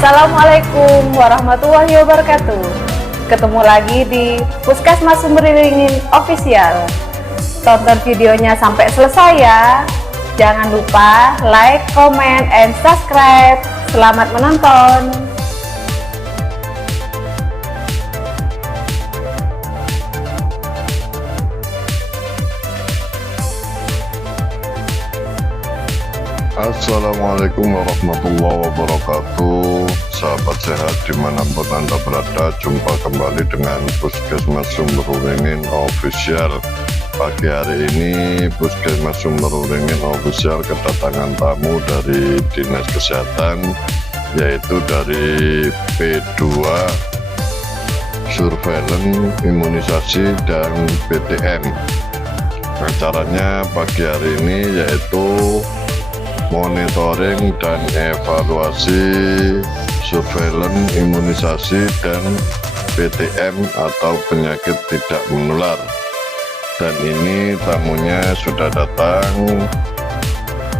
Assalamualaikum warahmatullahi wabarakatuh. Ketemu lagi di Puskesmas Sumberwingin Official. Tonton videonya sampai selesai ya. Jangan lupa like, comment, and subscribe. Selamat menonton. Assalamualaikum warahmatullahi wabarakatuh. Sahabat sehat dimanapun Anda berada, jumpa kembali dengan Puskesmas Sumberwingin Official. Pagi hari ini Puskesmas Sumberwingin Official kedatangan tamu dari Dinas Kesehatan, yaitu dari P2 Surveillance Imunisasi dan PTM. Acaranya pagi hari ini yaitu monitoring dan evaluasi surveillance imunisasi dan PTM atau penyakit tidak menular. Dan ini tamunya sudah datang.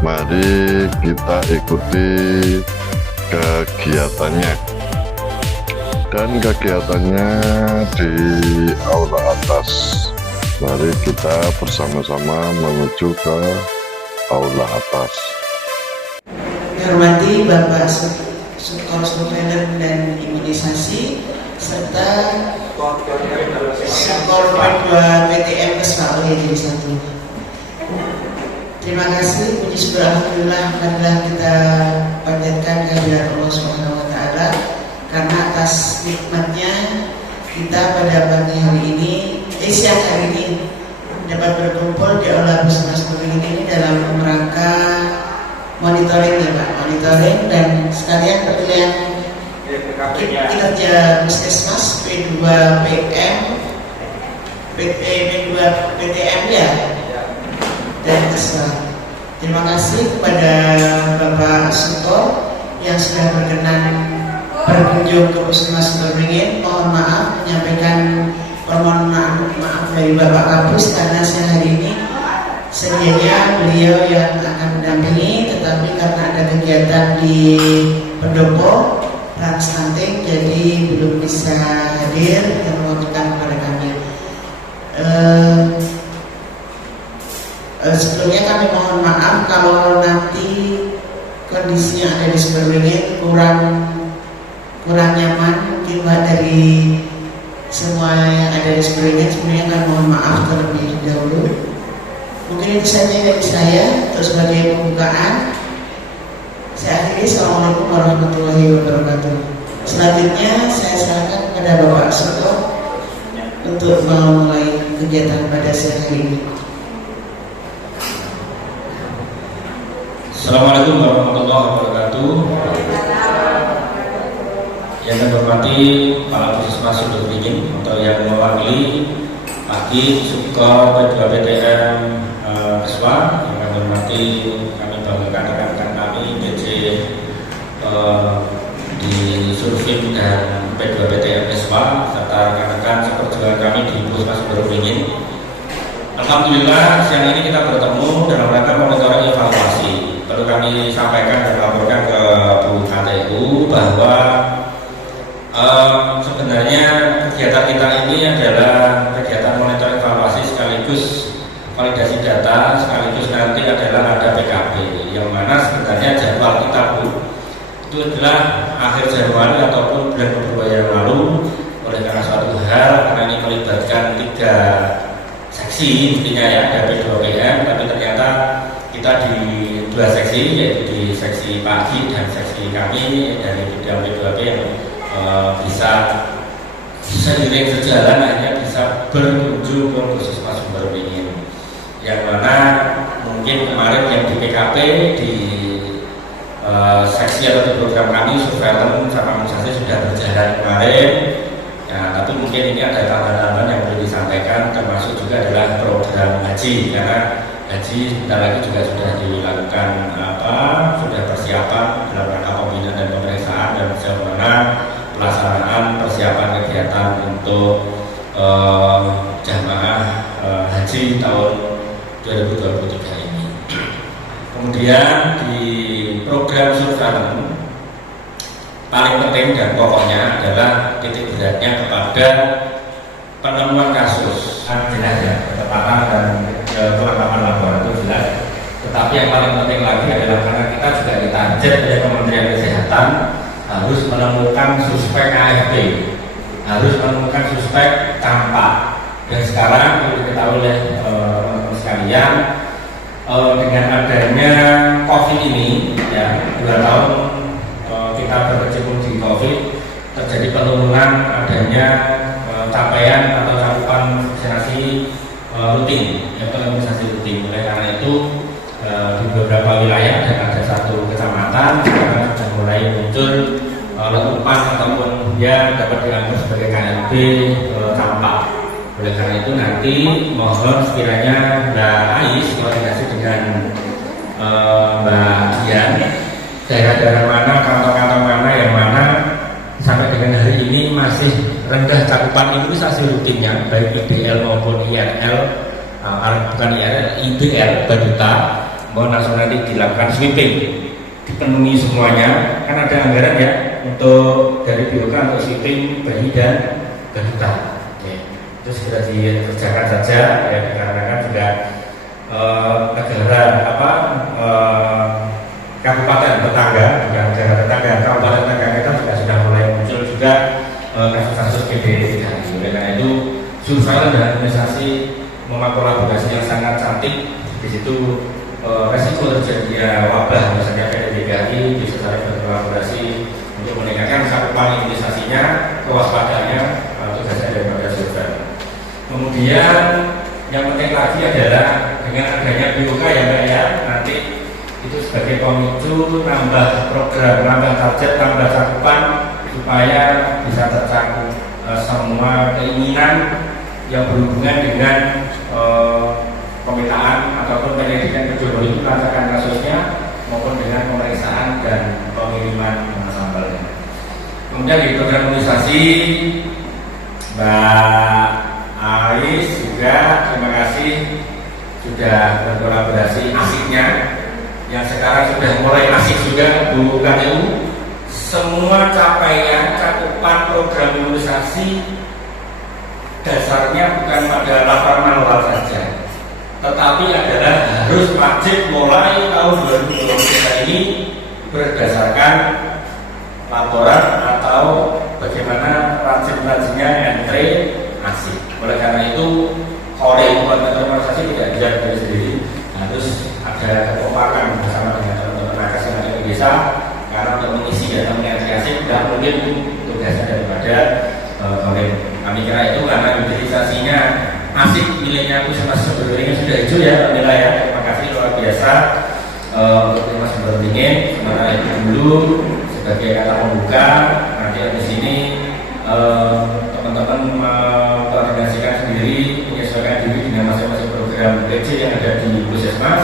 Mari kita ikuti kegiatannya. Dan kegiatannya di aula atas. Mari kita bersama-sama menuju ke aula atas. Dihormati Bapak Subkor Surveillance dan Imunisasi serta Subkor P2 PTM Kesal jadi satu. Terima kasih, puji syukur alhamdulillah marilah kita panjatkan kehadirat Allah Subhanahu wa taala karena atas nikmatnya kita pada pagi hari ini, siang hari ini dapat berkumpul di aula Puskesmas Sumberwingin ini dalam rangka monitoring ya Pak, monitoring dan sekalian pemilihan kinerja Puskesmas P2 PM, P2 PTM ya, dan Kesal. Terima kasih kepada Bapak Suto yang sudah berkenan berkunjung ke Puskesmas Sumberwingin. Mohon maaf menyampaikan permohonan maaf dari Bapak Kapus karena siang hari ini sedianya beliau yang akan mendampingi, tetapi karena ada kegiatan di pendopo stunting jadi belum bisa hadir dan mewakilkan kepada kami. Sebelumnya kami mohon maaf kalau nanti kondisinya ada di Sumberwingin kurang nyaman mungkin Pak dari semua yang ada di Sumberwingin. Sebenarnya kami mohon maaf terlebih dahulu. Mungkin itu saja dari saya untuk sebagai pembukaan. Saya akhiri. Assalamualaikum warahmatullahi wabarakatuh. Selanjutnya saya serahkan kepada Bapak Suto untuk memulai kegiatan pada siang hari ini. Assalamualaikum warahmatullahi wabarakatuh. Yang saya hormati Kepala Puskesmas Sumberwingin atau yang mewakili Pagi Subkor P2 PTM Keswa, yang kami hormati, kami banggakan rekan-rekan kami DC di Survim dan P2 PTM Keswa serta rekan-rekan seperjuangan kami di Puskesmas Sumberwingin. Alhamdulillah siang ini kita bertemu dalam rangka monitoring evaluasi. Perlu kami sampaikan dan laporkan ke Bu KTU bahwa sebenarnya kegiatan kita ini adalah kegiatan monitoring evaluasi sekaligus validasi data, sekaligus nanti adalah ada PKP, yang mana sebenarnya jadwal kita Bu itu adalah akhir Januari ataupun bulan Februari yang lalu. Oleh karena suatu hal, karena ini melibatkan 3 seksi mestinya ya, ada P2 PM, tapi ternyata kita di 2 seksi, yaitu di seksi pagi dan seksi kami dari bidang P2 P yang bisa seiring sejalan akhirnya bisa berkunjung ke Puskesmas Sumberwingin, yang mana mungkin kemarin yang di PKP di seksi atau di program kami surveillance sama imunisasi sudah berjalan kemarin ya, tapi mungkin ini ada tambahan-tambahan yang perlu disampaikan, termasuk juga adalah program haji, karena haji sebentar lagi juga sudah dilakukan sudah persiapan dalam rangka pembinaan dan pemeriksaan dan sejauh mana pelaksanaan persiapan kegiatan untuk jamaah haji tahun 2023 ini. Kemudian di program surveillance paling penting dan pokoknya adalah titik beratnya kepada penemuan kasus. Jelas ya, ketepatan dan kelengkapan laboratorium jelas. Tetapi yang paling penting lagi adalah karena kita juga ditarget oleh Kementerian Kesehatan harus menemukan suspek AFP, harus menemukan suspek campak. Dan sekarang perlu diketahui oleh teman-teman sekalian, dengan adanya COVID ini, ya 2 tahun kita berkecimpung di COVID, terjadi penurunan adanya capaian atau cakupan vaksinasi rutin, imunisasi rutin. Oleh karena itu di beberapa wilayah dan ada 1 kecamatan sekarang sudah mulai muncul letupan ataupun ya dapat dianggap sebagai KLB campak. Oleh karena itu nanti mohon sekiranya Mbak Ais koordinasi dengan Mbak Dian, daerah-daerah mana, kantong-kantong mana yang mana sampai dengan hari ini masih rendah cakupan imunisasi rutinnya, baik IDL maupun IRL, bukan IRL, IBL, Baduta, mohon langsung nanti dilakukan sweeping, dipenuhi semuanya. Kan ada anggaran ya untuk dari BOK untuk sweeping bayi dan Baduta. Itu segera dikerjakan saja ya, dikarenakan juga negara kabupaten tetangga, bukan negara tetangga, kabupaten tetangga kita juga sudah mulai muncul juga kasus-kasus GBD. Oleh karena itu surveillance dan administrasi mengkolaborasi yang sangat cantik. Di situ resiko terjadinya wabah misalnya PDDKI bisa saling berkolaborasi untuk meningkatkan cakupan imunisasinya, kewaspadaannya, tugasnya daripada surveillance. Kemudian yang penting lagi adalah dengan adanya BOK ya Mbak ya, nanti itu sebagai pemicu nambah program, nambah target, nambah cakupan supaya bisa tercakup semua keinginan yang berhubungan dengan pemetaan ataupun penyelidikan kedua itu pelacakan kasusnya maupun dengan pemeriksaan dan pengiriman sampelnya. Kemudian di program imunisasi Mbak Ais juga terima kasih sudah berkolaborasi asiknya yang sekarang sudah mulai asik juga Bu KTU. Semua capaian cakupan program imunisasi dasarnya bukan pada laporan manual saja, tetapi adalah harus wajib mulai tahun 2023 ini berdasarkan laporan atau bagaimana rajin-rajinnya entry asik. Oleh karena itu Korea buat organisasi tidak bisa berdiri sendiri, harus ada kekompakan bersama dengan teman-teman nakes yang ada di desa, karena untuk mengisi dan mengintegrasi tidak mungkin tugasnya daripada Korea. Kami kira itu karena utilisasinya asik, nilainya itu sama sebenarnya sudah hijau ya Alhamdulillah ya. Terima kasih luar biasa untuk Mas Beringin. Sementara itu dulu sebagai kata pembuka, nanti di sini teman-teman koordinasikan sendiri, menyesuaikan diri dengan masing-masing program PC yang ada di Puskesmas.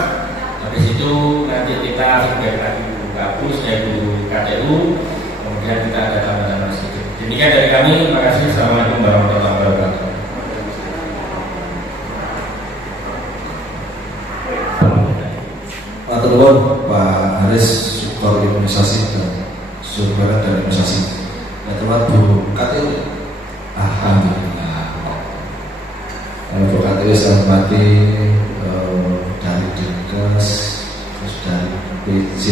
Habis itu nanti kita sebagai lagi Kapus yaitu KTU, kemudian kita ada tambahan sedikit. Demikian dari kami, terima kasih. Assalamualaikum warahmatullahi wabarakatuh. Matur nuwun Pak Haris, Subkor Imunisasi dan Surveillance dan Imunisasi. Teman Bu KTU, alhamdulillah. Bu KTU saya hormati dari Dinkes, terus dari PJ,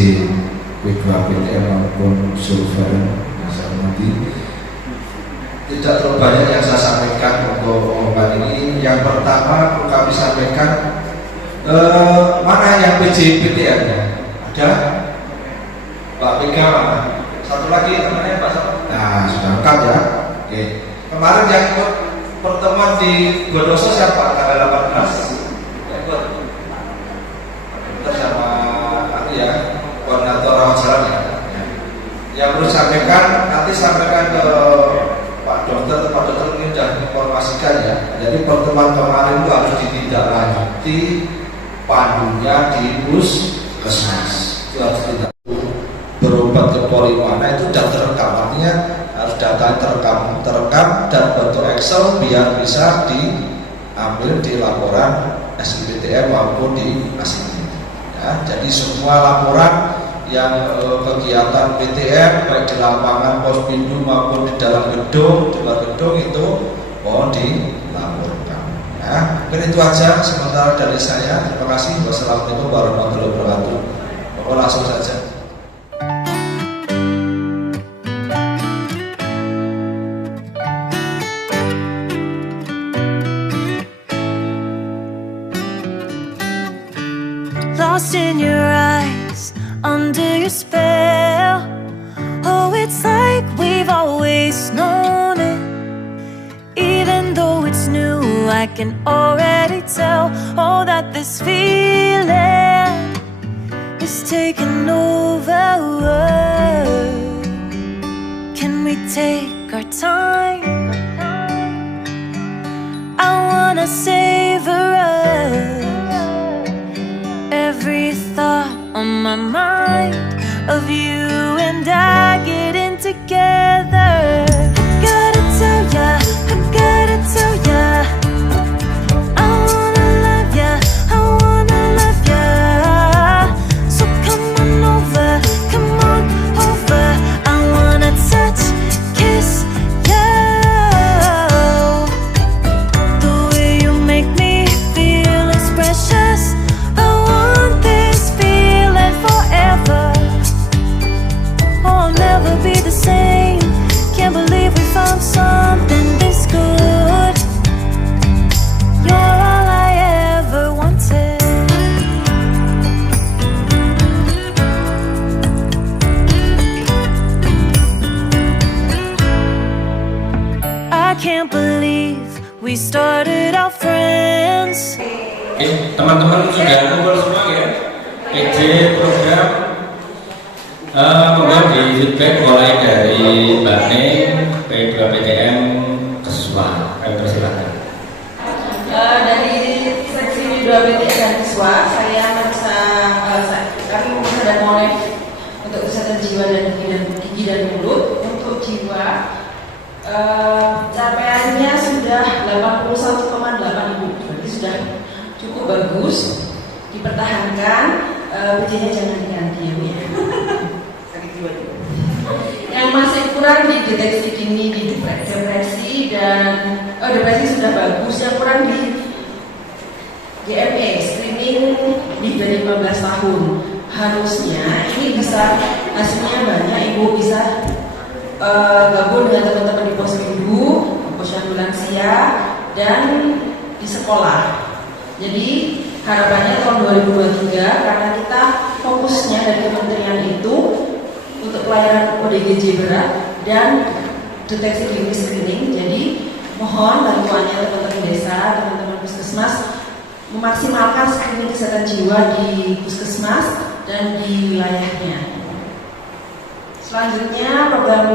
P2 PTM maupun Surveillance saya hormati. Tidak terlalu banyak yang saya sampaikan untuk omongan ini. Yang pertama kami sampaikan mana yang PJ PTM nya ada Pak PK mana? Satu lagi namanya Pak Satu. Nah sudah lengkap ya. Oke. Kemarin yang ikut pertemuan di Bondoso siapa? Tanggal 18 yang ikut bersama ya koordinator rawat jalan ya. Yang perlu sampaikan nanti sampaikan ke Pak Dokter ini sudah informasikan ya. Jadi pertemuan kemarin itu harus ditindaklanjuti, pandunya di Puskesmas itu harus tidak berobat ke poli mana itu sudah terekam, artinya harus data terekam dan bentuk Excel biar bisa diambil di laporan SIPTM maupun di ASIP ya. Jadi semua laporan yang kegiatan PTM baik di lapangan Pospindu maupun di dalam gedung, di luar gedung itu mohon dilaporkan. Ya, mungkin itu aja sementara dari saya. Terima kasih. Wassalamualaikum warahmatullahi wabarakatuh. Pokoknya langsung saja. Lost in your eyes, under your spell. Oh, it's like we've always known it. Even though it's new, I can already tell. Oh, that this feeling is taking over. Can we take our time? I wanna savor us. Every thought on my mind of you and I getting together. Gotta tell ya, I gotta tell ya, I wanna love ya, I wanna love ya. So come on over, I wanna touch, kiss you. The way you make me feel is precious. I want this feeling forever. Oh, I'll never be the same. Can't believe we found something this good. You're all I ever wanted. I can't believe we started out friends. Teman-teman sudah kumpul semua ya. PJ program kemudian di feedback mulai dari Mbak Neng, P2 PTM Keswa. Kami persilakan. Dari seksi P2 PTM dan Keswa, saya merasa kami dan Molek untuk kesehatan jiwa dan gigi dan mulut. Untuk jiwa capaiannya sudah 81,8 Ibu, berarti sudah cukup bagus, dipertahankan. PJ-nya jangan diganti ya. Sakit jiwa juga. Yang masih kurang di deteksi dini di depresi dan depresi sudah bagus. Yang kurang di GME screening di 15 tahun. Harusnya ini bisa hasilnya banyak. Ibu bisa gabung dengan teman-teman di Pospindu, posyandu lansia, dan di sekolah. Jadi harapannya tahun 2023 karena kita fokusnya dari kementerian itu untuk pelayanan ODGJ berat dan deteksi dini screening. Jadi mohon bantuannya teman-teman desa, teman-teman puskesmas memaksimalkan screening kesehatan jiwa di puskesmas dan di wilayahnya. Selanjutnya program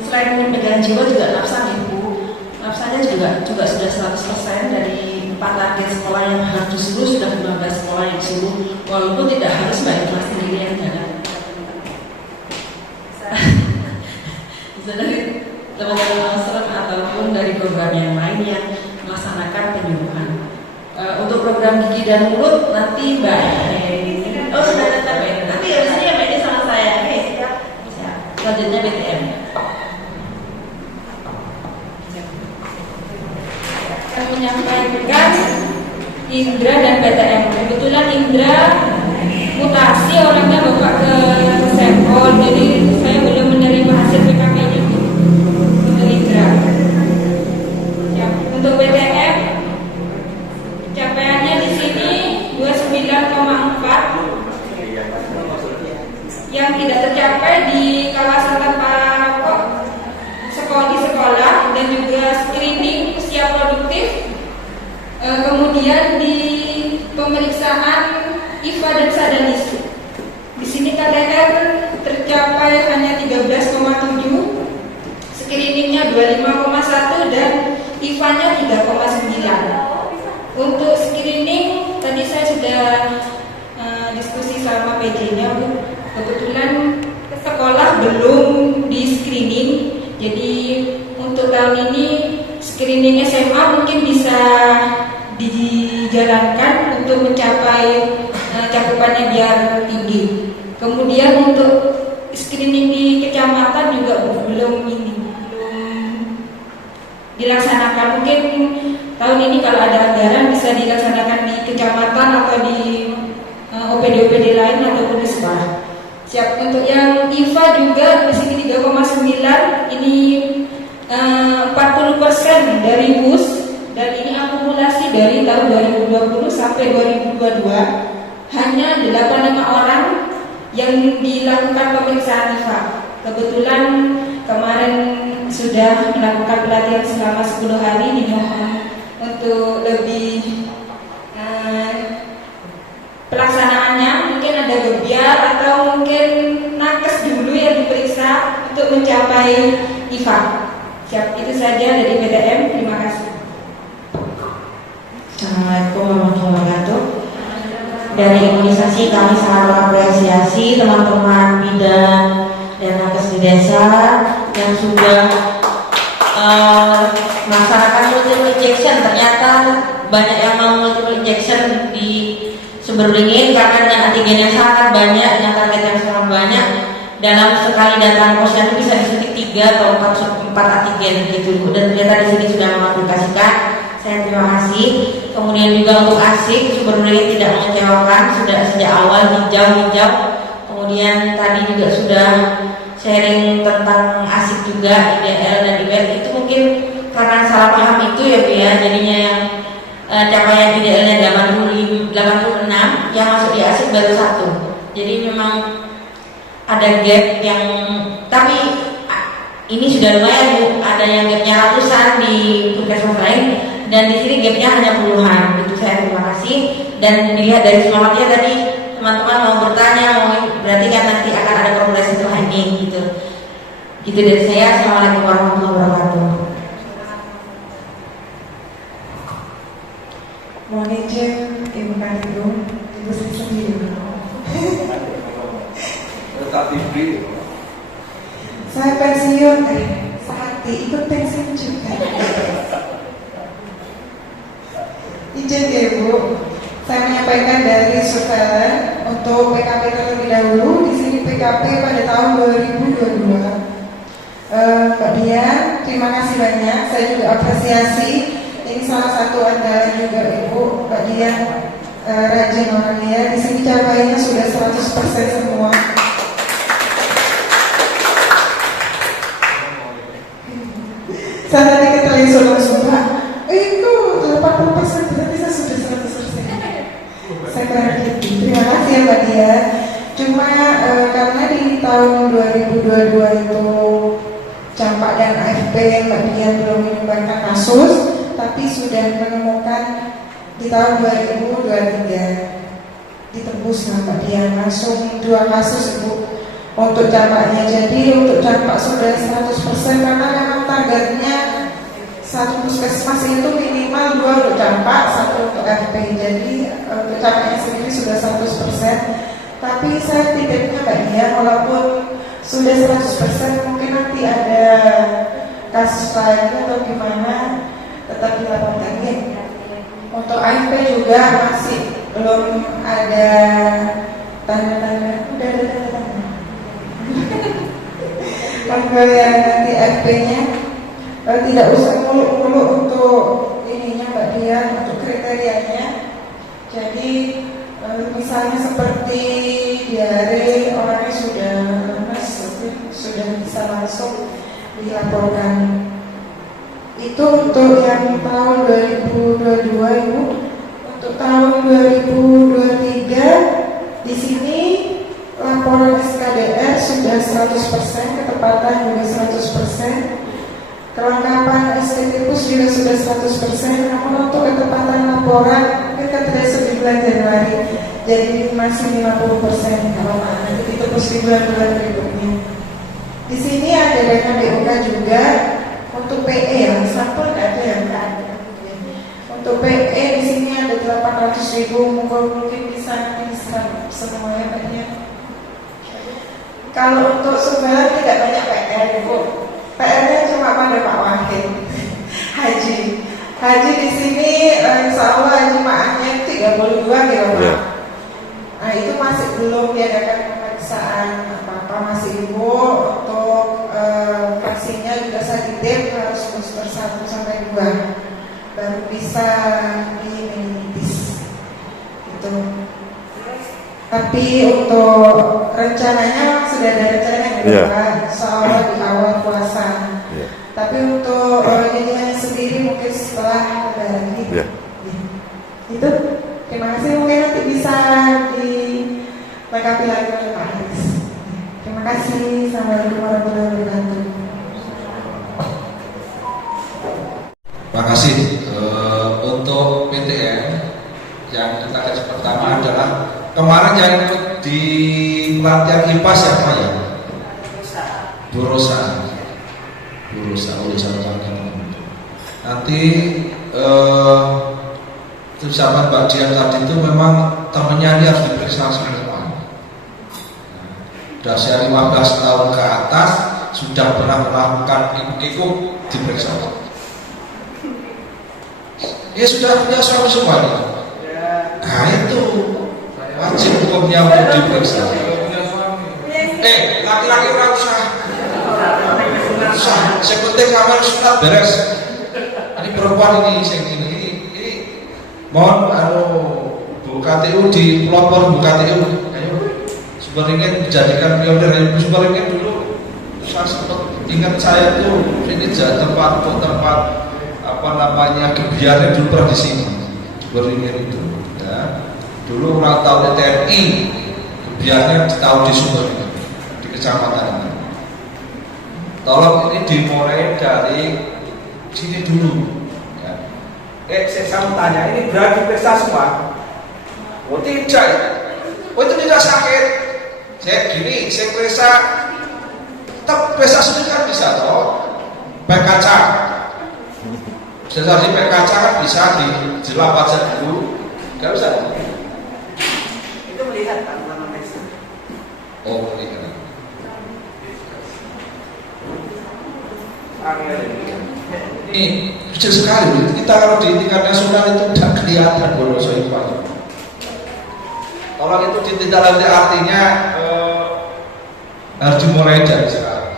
selain penyelenggaraan jiwa juga nafsa Ibu. Nafsanya juga sudah 100% dari 4 target sekolah yang harus disuruh sudah 15 sekolah yang disuruh, walaupun tidak harus Mbak Irma sendiri yang jalan. Bisa dari teman-teman langsung ataupun dari program yang lain yang melaksanakan penyuluhan. Untuk program gigi dan mulut nanti Mbak sudah tetap ya. Nanti habis ini Mbak ini sama saya. Siap. Selanjutnya BTM. Menyampaikan Indra dan PTM. Kebetulan Indra mutasi orangnya bapak ke Serpol, jadi saya belum menerima hasil PKP-nya untuk Indra. Ya, untuk PTM capaiannya di sini 29,4. Yang tidak tercapai di kawasan tanpa rokok di sekolah dan juga screening usia produktif. Kemudian di pemeriksaan IFA dan Sadanisu. Di sini KTR tercapai hanya 13,7, screeningnya 25,1 dan IFA-nya 3,9. Untuk screening tadi saya sudah diskusi sama PJ-nya, Bu. Kebetulan sekolah belum di screening. Jadi untuk tahun ini screening SMA mungkin bisa dijalankan untuk mencapai cakupannya biar tinggi. Kemudian untuk screening di kecamatan juga belum dilaksanakan. Mungkin tahun ini kalau ada anggaran bisa dilaksanakan di kecamatan atau di OPD-OPD lain ataupun di sekolah. Siap. Untuk yang IVA juga di sini 3,9, ini 40% dari bus, dan ini akumulasi dari tahun 2020 sampai 2022 hanya 85 orang yang dilakukan pemeriksaan IVA. Kebetulan kemarin sudah melakukan pelatihan selama 10 hari, dimohon untuk lebih pelaksanaannya mungkin ada gebiar atau mungkin nakes dulu yang diperiksa untuk mencapai IVA. Siap, itu saja dari PTM. Terima kasih. Assalamualaikum warahmatullahi wabarakatuh. Dari imunisasi kami sangat mengapresiasi teman-teman bidan dan nakes di desa yang sudah melaksanakan multiple injection. Ternyata banyak yang mau multiple injection di Sumber Beringin karena dengan antigen yang sangat banyak, dengan target yang sangat banyak. Dalam sekali datang posyandu bisa disuntik 3 atau 4 antigen gitu, dan ternyata di sini sudah mengaplikasikan. Saya terima kasih. Kemudian juga untuk ASIK Sumber Beringin tidak mengecewakan, sudah sejak awal hijau. Kemudian tadi juga sudah sharing tentang ASIK juga, IDL dan IBL. Itu mungkin karena salah paham itu ya Bu ya, jadinya yang capaian IDL-nya 86 yang masuk di ASIK baru 1. Jadi memang ada gap yang, tapi ini sudah lumayan Bu, ada yang gapnya ratusan di puskesmas lain, dan di sini gapnya hanya puluhan. Itu saya terima kasih. Dan dilihat dari semangatnya tadi, teman-teman mau bertanya, berarti kan nanti akan ada progres setelah ini gitu. Gitu dari saya. Assalamualaikum warahmatullahi wabarakatuh. Mohon izin Ibu Kandung, Ibu sendiri. Saya pensiun, sehati ikut pensiun juga. Izin ya Ibu, saya menyampaikan dari surveillance untuk PKP terlebih dahulu. Di sini PKP pada tahun 2022. Mbak Dian, terima kasih banyak. Saya juga apresiasi. Ini salah satu andalan juga Ibu, Mbak Dian, rajin orangnya. Di sini capaiannya sudah 100% semua. Saya tadi ketelisur langsung Pak, itu 80% berarti saya sudah 100%. Saya kurang gitu. Terima kasih ya Mbak Dian. Cuma karena di tahun 2022 itu campak dan AFP Mbak Dian belum menyumbangkan kasus, tapi sudah menemukan di tahun 2023 ditembus Mbak Dian langsung 2 kasus Ibu untuk campaknya. Jadi untuk campak sudah 100% karena memang targetnya satu puskesmas itu minimal 2 untuk campak, 1 untuk FP. Jadi untuk campaknya sendiri sudah 100%. Tapi saya tidaknya Mbak Dian, walaupun sudah 100% mungkin nanti ada kasus lain atau gimana, tetap dilaporkan ya. Untuk AFP juga masih belum ada tanda-tanda, udah ada tanda-tanda. Kalau yang nanti AFP-nya tidak usah muluk-muluk untuk ininya Mbak Dian, untuk kriterianya. Jadi misalnya seperti diare, orangnya sudah lemas, sudah bisa langsung dilaporkan. Itu untuk yang tahun 2022 Ibu. Untuk tahun 2023 di sini laporan SKDR sudah 100%, ketepatan juga 100%, kelengkapan STTPUS juga sudah 100%. Namun untuk ketepatan laporan kita terasa di bulan Januari, jadi masih 50% kalau nanti ditebus di bulan-bulan berikutnya. Di sini ada dana BUK juga. Untuk PE yang sampel ada yang ada. Untuk PE di sini ada 800.000, mungkin bisa diserap semuanya banyak. Kalau untuk surveillance tidak banyak PR Ibu. PR-nya cuma pada Pak Wahid. Haji di sini insya Allah jemaahnya 32 kilo. Nah itu masih belum diadakan pemeriksaan. bisa di meningitis itu. Tapi untuk rencananya sudah ada rencana yang Pak, soal di awal puasa. Tapi untuk jadinya sendiri mungkin setelah lebaran ini. Itu. Terima kasih, mungkin nanti bisa dilengkapi lagi oleh Pak Haris. Terima kasih. Assalamualaikum warahmatullahi wabarakatuh. Terima kasih. Untuk PTN yang kita kaji pertama adalah kemarin yang ikut di pelatihan IPA siapa ya? Bu Rosa. Nanti ucapan Mbak Dian tadi itu memang temannya ini harus diperiksa semua. Usia 15 tahun ke atas sudah pernah melakukan ikut diperiksa. Ya sudah punya suami semua nih. Nah itu wajib hukumnya untuk diperiksa. Laki-laki orang usah. Sepenting kamar sunat beres. Ini perempuan ini mohon Bu KTU di pelopor Bu KTU, ayo Sumberingin dijadikan pionir. Sumberingin dulu saya sempat ingat saya tuh ini tempat kebiarnya dulu pernah di sini Sumberingin itu ya. Dulu orang tahu di TNI kebiarnya tahu di Sumberingin di kecamatan ini. Tolong ini dimulai dari sini dulu. Saya mau tanya, ini berarti periksa semua? Oh tidak, itu tidak sakit. Saya periksa, tetap periksa sendiri kan bisa toh. Pakai kaca, setelah pakai kaca kan bisa dijelap aja dulu, nggak bisa. Itu melihat Pak, mana periksa? Oh melihat. Ini kecil sekali. Kita kalau di tingkat nasional itu tidak kelihatan bolos itu Pak. Tolong itu ditindaklanjuti, artinya harus dimulai dari sekarang.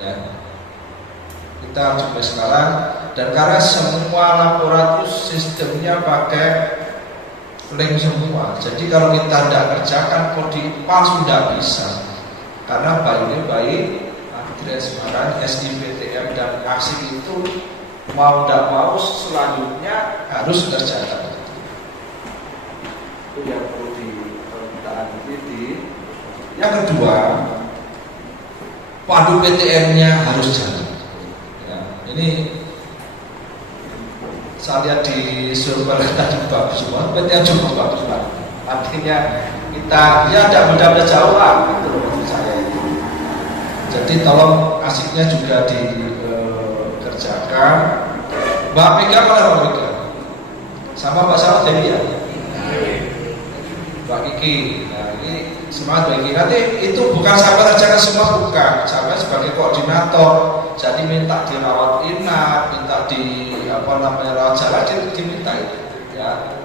Ya. Kita harus mulai sekarang, dan karena semua laporan itu sistemnya pakai link semua. Jadi kalau kita tidak kerjakan kode palsu tidak bisa. Karena bayi Semarang, SIPTM dan ASIK itu mau tidak mau selanjutnya harus kerjakan. Itu yang perlu ditindaklanjuti. Yang kedua, padu PTN-nya harus jalan. Ya, ini saya lihat di survei tadi bagus semua, PTN cukup bagus Pak. Artinya kita ya tidak beda-beda jauh lah, itu menurut saya. Jadi tolong asiknya juga dikerjakan. Mbak Mega mana Mbak Mega? Sama Mbak Sarah Dewi ya? Mbak Kiki. Nah ini semangat Mbak Kiki. Nanti itu bukan sampai kerjakan semua, bukan. Sampai sebagai koordinator. Jadi minta dirawat inap, minta rawat jalan, diminta itu. Ya.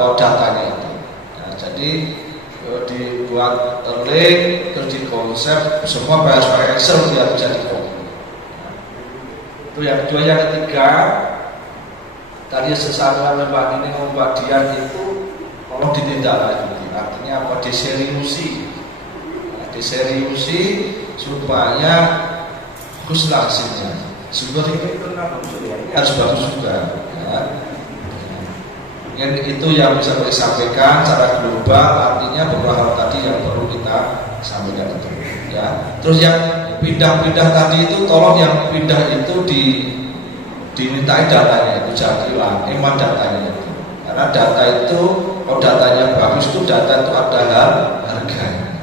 Bawa datanya itu. Nah, jadi dibuat link, terus di konsep semua pakai Excel biar bisa dikopi. Itu yang kedua. Yang ketiga, tadi sesama Mbak ini Mbak Dian itu tolong ditindaklanjuti. Artinya apa? Diseriusi supaya bagus hasilnya. Sumber itu harus bagus juga. Ya. Itu yang bisa kita sampaikan secara global, artinya beberapa hal tadi yang perlu kita sampaikan itu. Ya. Terus yang pindah-pindah tadi itu, tolong yang pindah itu dimintai datanya itu, jangan hilang, emang datanya itu. Karena data itu, kalau datanya bagus itu data itu ada harganya.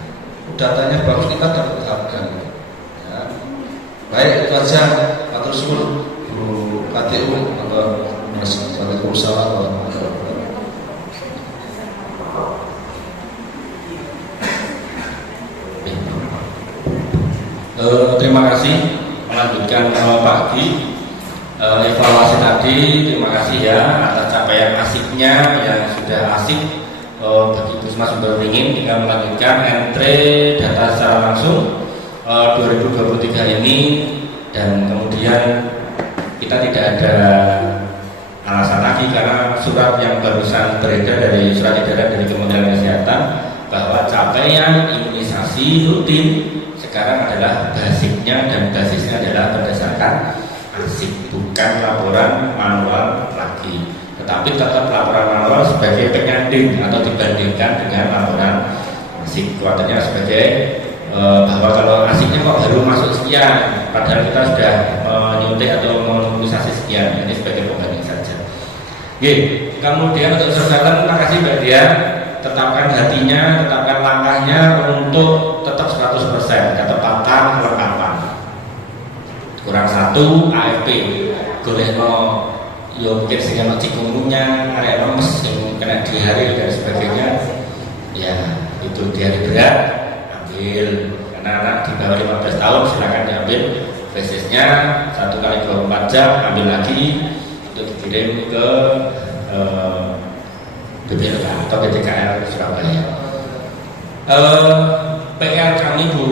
Datanya bagus kita dapat harga. Ya. Baik, itu aja. Matur suwun Bu KTU atau Waalaikumsalam warahmatullahi wabarakatuh. Terima kasih. Melanjutkan Pak Di, evaluasi tadi. Terima kasih ya atas capaian asiknya yang sudah asik bagi Puskesmas Sumberwringin. Tinggal melanjutkan entry data secara langsung 2023 ini, dan kemudian kita tidak ada lagi karena surat yang barusan beredar dari surat edaran dari Kementerian Kesehatan bahwa capaian imunisasi rutin sekarang adalah basisnya dan basisnya adalah berdasarkan ASIP, bukan laporan manual lagi, tetapi tetap laporan manual sebagai penyanding atau dibandingkan dengan laporan ASIP. Kuatannya sebagai bahwa kalau ASIP-nya kok baru masuk sekian, padahal kita sudah menyuntik atau mengimunisasi sekian, ini sebagai pembanding saja. Oke, kemudian untuk kesehatan, terima kasih Mbak Dia, tetapkan hatinya, tetapkan langkahnya untuk tetap 100%, ketepatan kelengkapan. Kurang satu AFP, boleh yo mungkin sehingga cikungunya, area lemes yang kena diare dan sebagainya, ya itu diare berat, ambil. Karena anak di bawah 15 tahun silakan diambil fesisnya 1 kali 24 jam, ambil lagi untuk dikirim ke BPLK atau BTKL Surabaya. PR kami Bu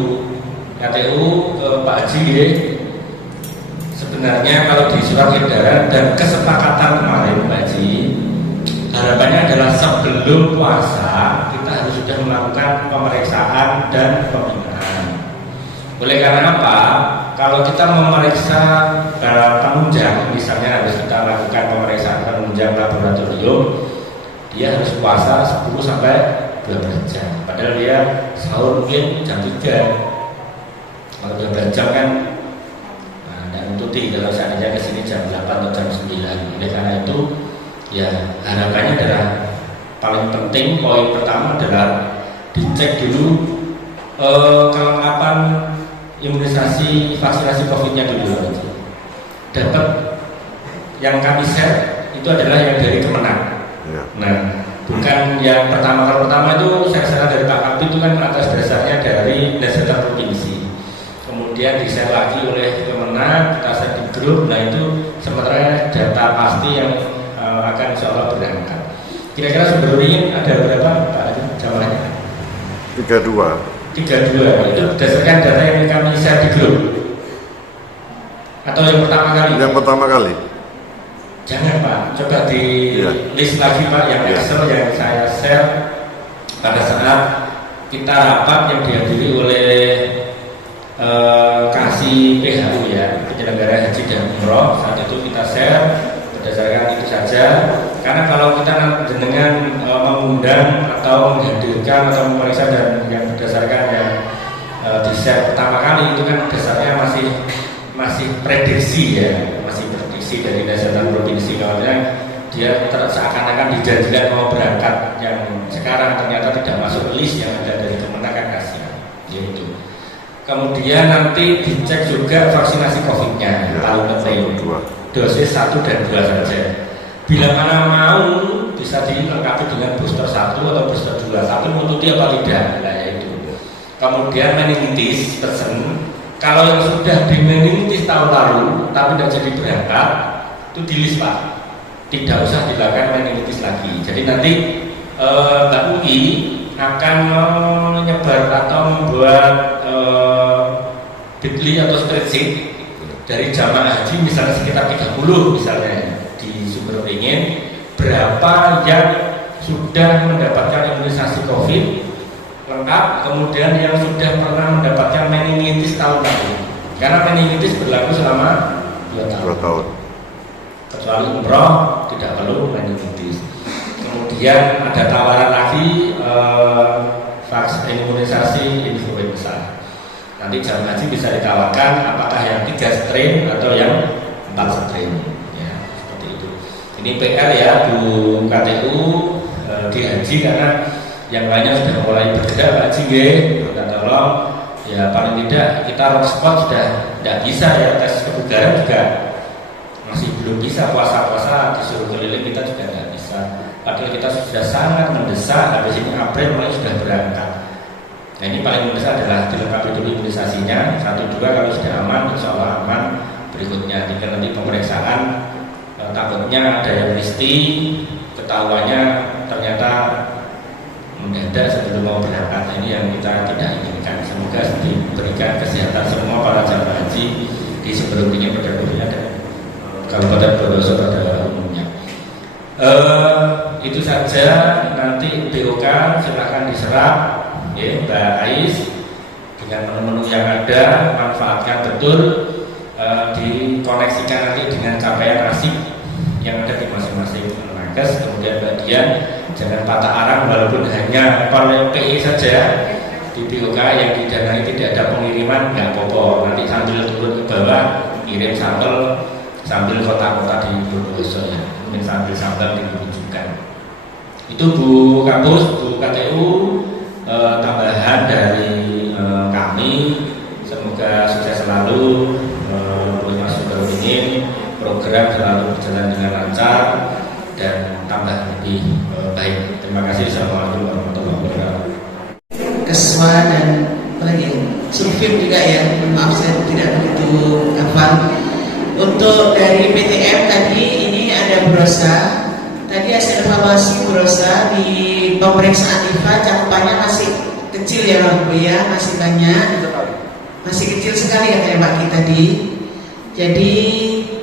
KTU ke Pak Haji, sebenarnya kalau di surat edaran dan kesepakatan kemarin Pak Haji, harapannya adalah sebelum puasa kita harus sudah melakukan pemeriksaan dan pembinaan. Oleh karena apa? Kalau kita memeriksa penunjang, misalnya harus kita lakukan pemeriksaan penunjang laboratorium, dia harus puasa 10 sampai 12 jam. Padahal dia sahur mungkin jam 3. Kalau 12 jam kan dan untuk kalau seandainya ke sini jam 8 atau jam 9. Oleh karena itu ya harapannya adalah paling penting, poin pertama adalah dicek dulu kelengkapan imunisasi vaksinasi COVID-nya dulu. Dapat yang kami share itu adalah yang dari Kemenang. Ya. Nah, bukan yang pertama itu saya dari Pak Kabit itu kan atas dasarnya dari Dasar Provinsi. Kemudian di-share lagi oleh Kemenang, kita share di grup. Nah itu sementara data pasti yang akan insya Allah berangkat. Kira-kira sebelum ini ada berapa Pak jamaahnya? 32. Itu berdasarkan data yang kami share di grup atau yang pertama kali? Yang pertama kali. Jangan Pak, coba di list lagi Pak yang Excel yang saya share pada saat kita rapat yang dihadiri oleh kasih PHU ya, penyelenggara haji dan umroh. Saat itu kita share berdasarkan itu saja, karena kalau kita dengan mengundang atau menghadirkan atau memeriksa dan yang berdasarkan yang di share pertama kali itu kan dasarnya masih prediksi ya, masih prediksi dari Dasar Provinsi. Kalau dia seakan-akan dijanjikan mau berangkat, yang sekarang ternyata tidak masuk list yang ada dari Kemenang, kan kasihan gitu. Kemudian nanti dicek juga vaksinasi COVID-nya, paling penting dosis 1 dan 2 saja. Bila mana mau bisa dilengkapi dengan booster 1 atau booster 2, tapi menutupi apa tidak, nah ya itu. Kemudian meningitis pesen, kalau yang sudah di meningitis tahun lalu tapi tidak jadi berangkat, itu di list Pak, tidak usah dilakukan meningitis lagi. Jadi nanti Mbak UI akan menyebar atau membuat bitly atau spreadsheet dari jamaah haji misalnya sekitar 30 misalnya di Sumber Beringin, berapa yang sudah mendapatkan imunisasi COVID lengkap, kemudian yang sudah pernah mendapatkan meningitis tahun lalu, karena meningitis berlaku selama 2 tahun. Kecuali umroh tidak perlu meningitis. Kemudian ada tawaran lagi vaksin imunisasi influenza. Nanti jamaah haji bisa ditawarkan apakah yang 3 strain atau yang 4 strain ya, seperti itu. Ini PR ya Bu KTU di haji, karena yang lainnya sudah mulai bergerak Pak Haji nggih. Minta tolong ya, paling tidak kita respon sudah tidak bisa ya, tes kebugaran juga masih belum bisa, puasa-puasa disuruh keliling kita juga tidak bisa. Padahal kita sudah sangat mendesak, habis ini April mulai sudah berangkat. Nah ini paling mendesak adalah dilengkapi dulu imunisasinya 1, 2, kalau sudah aman insya Allah aman. Berikutnya tinggal nanti pemeriksaan, takutnya ada yang mesti ketahuannya ternyata mendadak sebelum mau berangkat. Nah, ini yang kita tidak inginkan. Semoga diberikan kesehatan semua para jamaah haji di Sumber Beringin pada umumnya dan Kabupaten Bondowoso pada umumnya. Itu saja, nanti BOK silahkan diserap ya Mbak Ais dengan menu-menu yang ada, manfaatkan betul, dikoneksikan nanti dengan capaian nasib yang ada di masing-masing nakes. Kemudian Mbak Dian jangan patah arang walaupun hanya PE saja di BOK yang didanai tidak ada pengiriman, nggak apa-apa, nanti sambil turun ke bawah kirim sampel sambil kota-kota di Bondowoso ya, mungkin sambil sampel ditunjukkan. Itu Bu Kapus, Bu KTU, tambahan dari kami. Semoga sukses selalu, Mas Sudarudin, program selalu berjalan dengan lancar dan tambah lebih baik. Terima kasih. Assalamualaikum warahmatullahi wabarakatuh. Keswa dan lagi Sufim juga ya, maaf saya tidak begitu hafal. Untuk dari PTM tadi ini ada brosa. Tadi hasil evaluasi brosa di pemeriksaan IFA cakupannya masih kecil ya Bang Bu ya, masih banyak, masih kecil sekali ya kayak Pak kita tadi. Jadi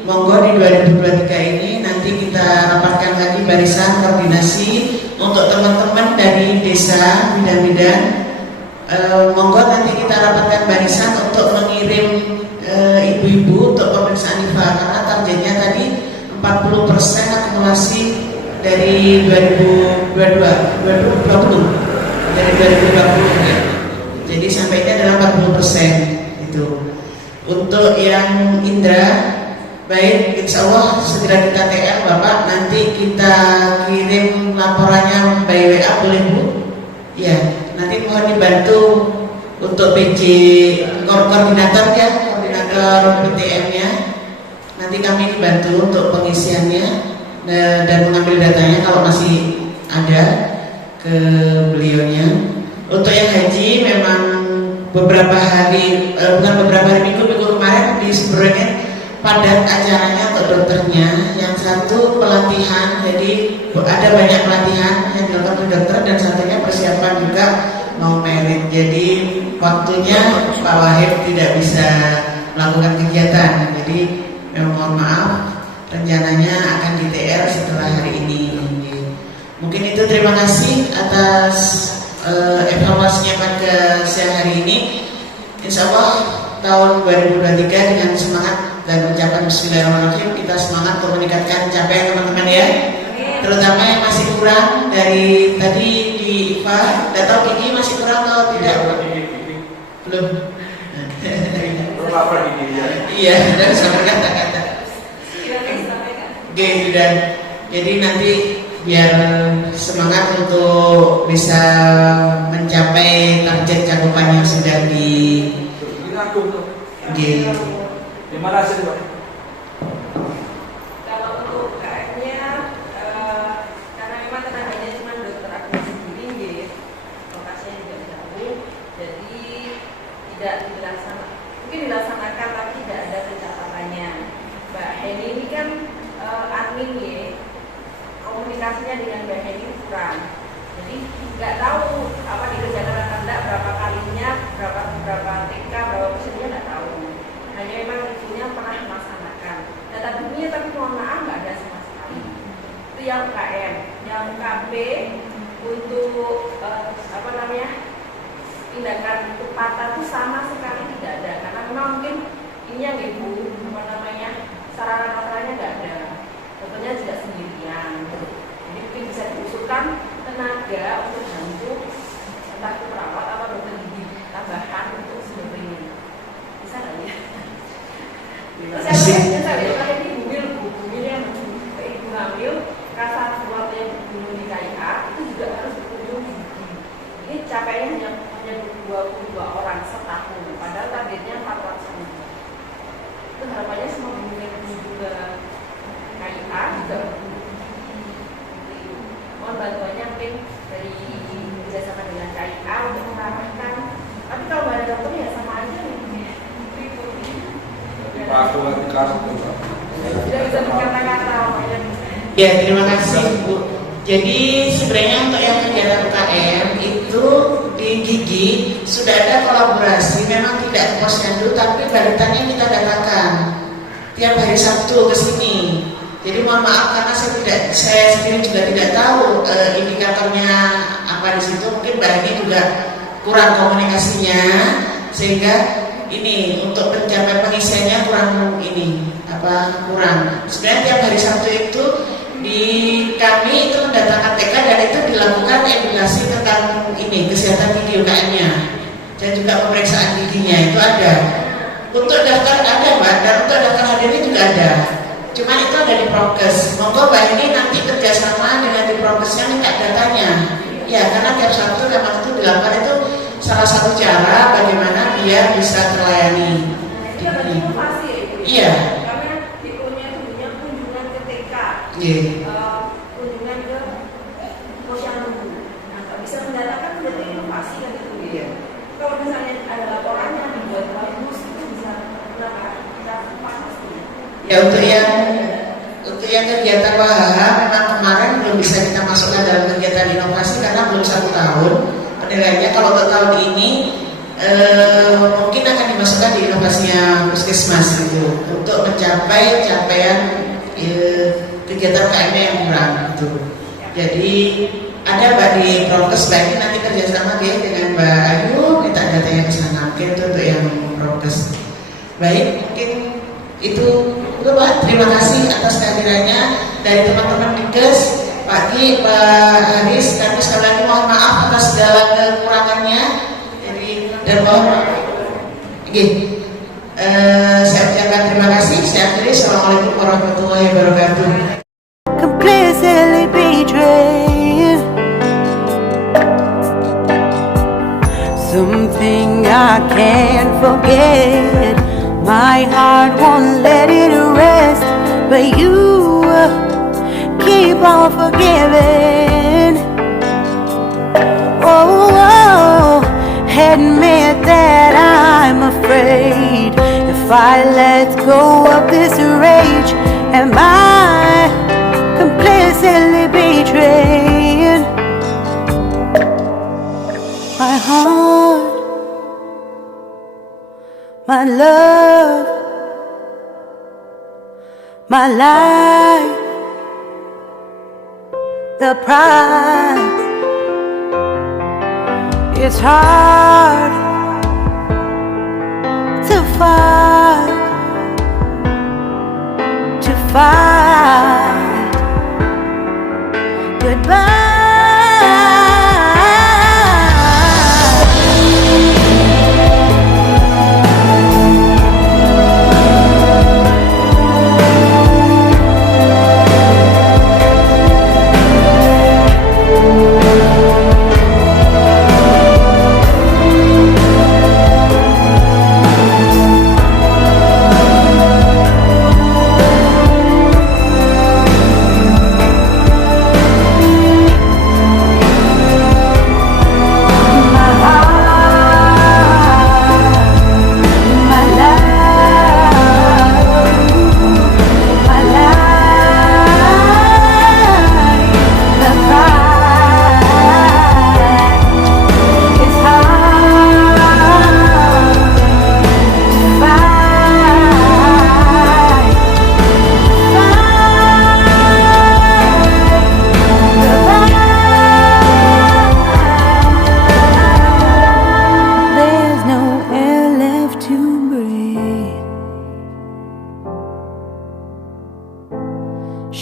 monggo di 2023 ini nanti kita rapatkan lagi barisan koordinasi untuk teman-teman dari desa bidan-bidan. Monggo nanti kita rapatkan barisan untuk mengirim ibu-ibu untuk pemeriksaan IFA karena targetnya tadi 40% akumulasi dari 2020 dari 2020 ya. Jadi sampainya adalah 40% itu. Untuk yang Indra, baik, insya Allah segera kita TR Bapak, nanti kita kirim laporannya by WA boleh Bu? Ya, nanti mohon dibantu untuk PJ koordinator ya, koordinator PTM-nya. Nanti kami dibantu untuk pengisiannya dan mengambil datanya kalau masih ada ke beliaunya. Untuk yang haji memang beberapa hari, minggu kemarin di sebenarnya padat acaranya untuk dokternya. Yang satu pelatihan, jadi ada banyak pelatihan yang dilakukan oleh dokter dan satunya persiapan juga mau merit. Jadi waktunya Pak Wahid tidak bisa melakukan kegiatan. Jadi mohon maaf, rencananya akan di TR setelah hari ini. Mungkin itu, terima kasih atas evaluasinya pada siang hari ini. Insya Allah tahun 2023 dengan semangat dan ucapan Bismillahirrahmanirrahim kita semangat untuk meningkatkan capaian teman-teman ya. Terutama yang masih kurang dari tadi di IFA, tidak tahu Gigi masih kurang atau tidak? Belum. Iya, dan sampai kata-kata. Oke, sudah. Jadi nanti biar semangat untuk bisa mencapai target cakupan yang sudah di. Terima kasih Pak. Kalau untuk KM-nya, karena memang tenaganya cuma dokter Agnes sendiri, lokasinya juga jauh, jadi tidak dilaksanakan. Mungkin dilaksanakan tapi tidak ada pencatatannya. Mbak Heni ini kan admin ya, komunikasinya dengan Mbak Heni kurang. Jadi nggak tahu apa dikerjakan atau enggak, berapa kalinya, berapa TK, berapa persennya nggak tahu. Hanya memang ibunya pernah melaksanakan data dunia, tapi mohon maaf nggak ada sama sekali. Itu yang UKM, yang KB untuk tindakan patah itu sama sekali tidak ada, karena memang mungkin ini yang ibu sarana-sarananya nggak ada, dokternya juga sendirian. Jadi mungkin bisa diusulkan tenaga untuk bantu entah itu perawat atau dokter gigi tambahan untuk seperti ini, bisa nggak ya? Terus saya lihat ini bumil yang ibu hamil rasa sesuatu yang berkunjung di KIA itu juga harus berkunjung di gigi. Ini capaiannya hanya 22 orang setahun, padahal targetnya 400 ribu. Itu harapannya semua bumil yang berkunjung ke KIA juga berkunjung di gigi. Mohon bantuannya mungkin dari kerjasama dengan KIA untuk mengarahkan. Tapi kalau nggak ada dokter ya sama aja nih. Pak aku nanti kasih Pak. Tidak bisa berkata-kata. Ya, terima kasih Bu. Jadi sebenarnya untuk yang kegiatan UKM itu di Gigi sudah ada kolaborasi, memang tidak ke posyandu tapi balitannya kita datangkan tiap hari Sabtu ke sini. Jadi mohon maaf karena saya sendiri juga tidak tahu indikatornya apa di situ. Mungkin Mbak ini juga kurang komunikasinya sehingga ini untuk pencapaian pengisiannya kurang kurang. Sebenarnya tiap hari Sabtu itu di kami itu mendatangkan TK dan itu dilakukan edukasi tentang ini kesehatan gigi UKM-nya dan juga pemeriksaan giginya itu ada. Untuk daftar ada Mbak, dan untuk daftar hadirnya juga ada. Cuma itu ada di prokes. Monggo Mbak ini nanti kerjasama dengan di prokesnya minta datanya. Ya karena tiap Sabtu memang itu dilakukan itu salah satu cara bagaimana dia bisa terlayani. Iya. Karena titelnya itu punya kunjungan ke TK, kunjungan ke posyandu. Nah, kalau bisa mendatangkan berarti inovasi kan itu. Iya. Kalau misalnya ada laporan yang dibuat bagus itu bisa kita pasti. Ya untuk yang kegiatan wahana memang kemarin belum bisa kita masukkan dalam kegiatan inovasi karena belum 1 tahun. Penilaiannya kalau untuk tahun ini mungkin akan dimasukkan di inovasinya puskesmas gitu untuk mencapai capaian kegiatan KM yang kurang gitu. Jadi ada Mbak di prokes, Mbak ini nanti kerjasama ya dengan Mbak Ayu minta datanya ke sana mungkin itu untuk yang prokes. Baik, mungkin itu Pak. Terima kasih atas kehadirannya dari teman-teman Dinkes, Pak Ki, Pak Haris. Kami sekali lagi mohon maaf atas segala kekurangannya. Dan mohon saya ucapkan terima kasih. Saya akhiri. Assalamualaikum warahmatullahi wabarakatuh. Completely betrayed, something I can't forget. My heart won't let it rest, but you keep on forgiving. Oh, admit that I'm afraid if I let go of this rage, am I completely betrayed? My heart, my love, my life, the price. It's hard to fight goodbye.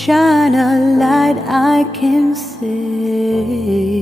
Shine a light I can see.